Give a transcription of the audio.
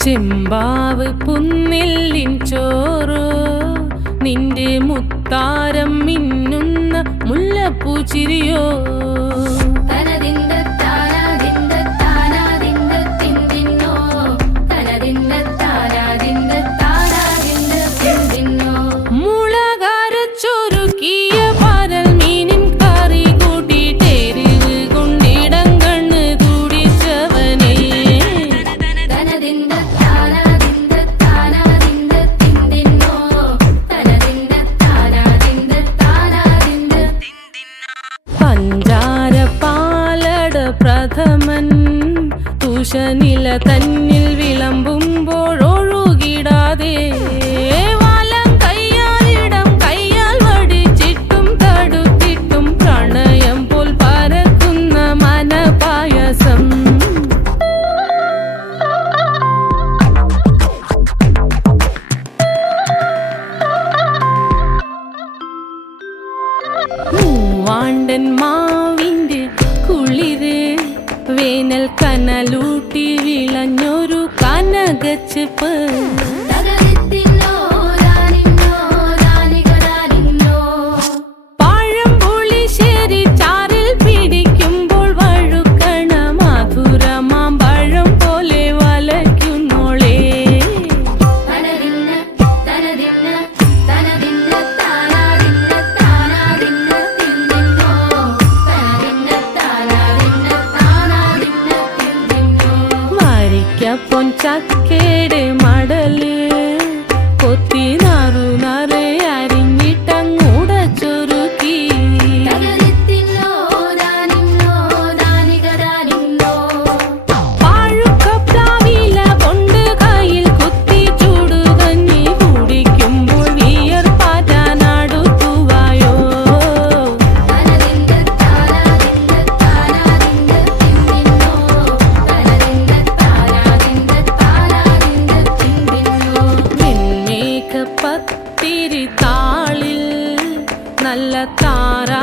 ചെമ്പാവ് പുന്നെല്ലിൻ ചോറോ നിന്റെ മുത്താരം മിന്നുന്ന മുല്ലപ്പൂച്ചിരിയോ പ്രഥമൻ തുഷനില തന്നിൽ വിളമ്പുമ്പോഴൊഴുകിടാതെ വലം കയ്യാലിടം കയ്യാൽ വടിച്ചിട്ടും തടുത്തിട്ടും പ്രണയം പോൽ പരക്കുന്ന മനപായസം മൂവാണ്ടൻ മാവിന്റെ കുളിര് വേനൽ കനലൂട്ടി വിളഞ്ഞൊരു കനകച്ചെപ്പ് പഴംപുളിശ്ശേരി ചാറിൽ പിടിക്കുമ്പോൾ വഴുക്കണ മധുരമാം പഴം പോലെ വലയ്ക്കുന്നോളേ പൊൻചക്കയുടെ മടല് കൊത്തി നാറു നറെ അരിഞ്ഞിട്ടങ്ങൂട ചൊരുക്കി പാഴുക്കപ്ലാവില കൊണ്ട് കയ്യിൽ കുത്തി ചൂടുകഞ്ഞി കുടിക്കുമ്പോൾ വിയർപ്പാറ്റാനടുത്തുവായോ പത്തിരി താളിൽ നല്ല താരാ